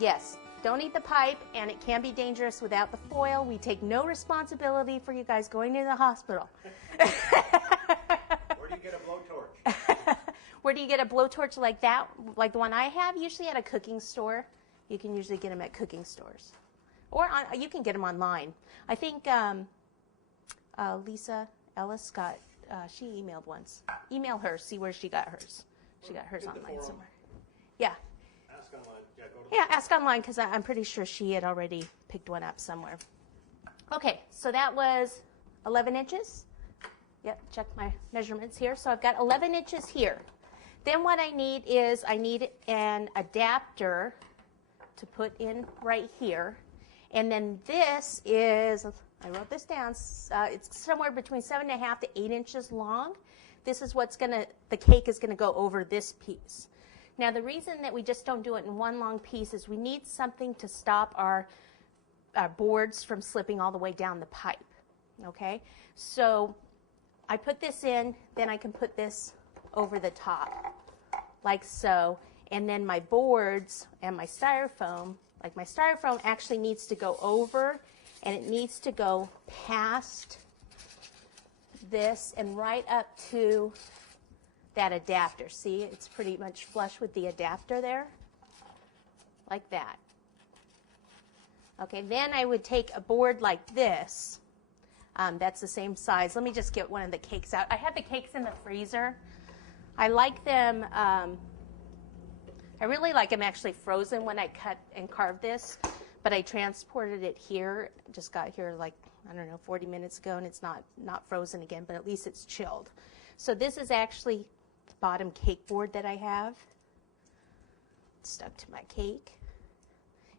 Yes, don't eat the pipe, and it can be dangerous without the foil. We take no responsibility for you guys going to the hospital. Where do you get a blowtorch? Where do you get a blowtorch like that, like the one I have? Usually at a cooking store. You can usually get them at cooking stores. Or you can get them online. I think Lisa Ellis got, she emailed once. Email her, see where she got hers. She got hers online somewhere. Yeah. Ask online. Yeah, go to Yeah, ask online because I'm pretty sure she had already picked one up somewhere. Okay, so that was 11 inches. Yep, check my measurements here. So I've got 11 inches here. Then what I need is an adapter to put in right here. And then this is, I wrote this down, it's somewhere between 7.5 to 8 inches long. This is the cake is going to go over this piece. Now the reason that we just don't do it in one long piece is we need something to stop our boards from slipping all the way down the pipe. Okay, so I put this in, then I can put this over the top, like so. And then my boards and my styrofoam, like my styrofoam actually needs to go over, and it needs to go past this and right up to that adapter. See, it's pretty much flush with the adapter there, like that. Okay, then I would take a board like this. That's the same size. Let me just get one of the cakes out. I have the cakes in the freezer. I like them, I really like them actually frozen when I cut and carve this, but I transported it here. Just got here like, I don't know, 40 minutes ago, and it's not frozen again, but at least it's chilled. So this is actually the bottom cake board that I have. It's stuck to my cake.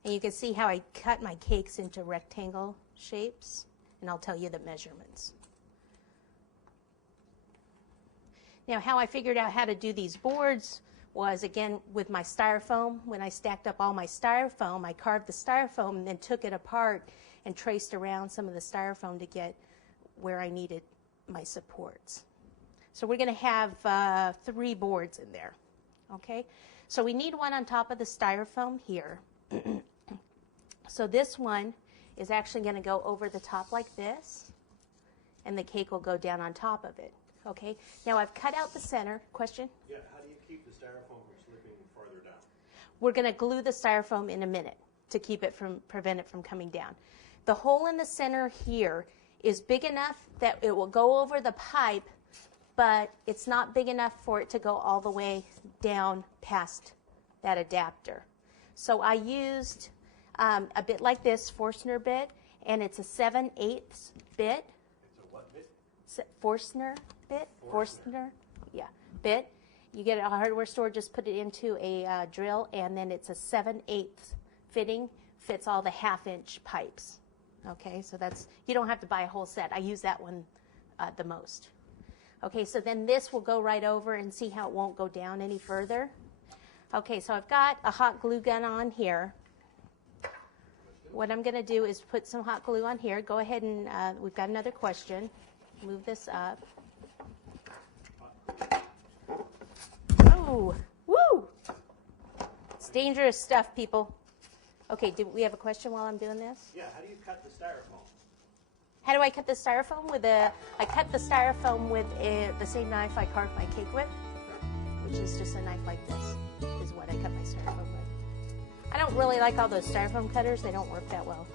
And you can see how I cut my cakes into rectangle shapes, and I'll tell you the measurements. Now, how I figured out how to do these boards was, again, with my styrofoam. When I stacked up all my styrofoam, I carved the styrofoam and then took it apart and traced around some of the styrofoam to get where I needed my supports. So we're going to have 3 boards in there. Okay? So we need one on top of the styrofoam here. So this one is actually going to go over the top like this, and the cake will go down on top of it. Okay? Now I've cut out the center. Question? Yeah, how do you keep the styrofoam from slipping farther down? We're going to glue the styrofoam in a minute to prevent it from coming down. The hole in the center here is big enough that it will go over the pipe, but it's not big enough for it to go all the way down past that adapter. So I used a bit like this, Forstner bit, and it's a 7/8 bit. It's a what bit? Forstner bit. Forstner, yeah, bit. You get it at a hardware store, just put it into a drill, and then it's a 7/8 fitting, fits all the 1/2-inch pipes. Okay, so you don't have to buy a whole set. I use that one the most. Okay, so then this will go right over, and see how it won't go down any further. Okay, so I've got a hot glue gun on here. What I'm going to do is put some hot glue on here. Go ahead and, we've got another question. Move this up. Oh, woo! It's dangerous stuff, people. Okay, do we have a question while I'm doing this? Yeah, how do you cut the styrofoam? How do I cut the styrofoam? I cut the styrofoam with the same knife I carved my cake with, which is just a knife like this, is what I cut my styrofoam with. I don't really like all those styrofoam cutters. They don't work that well.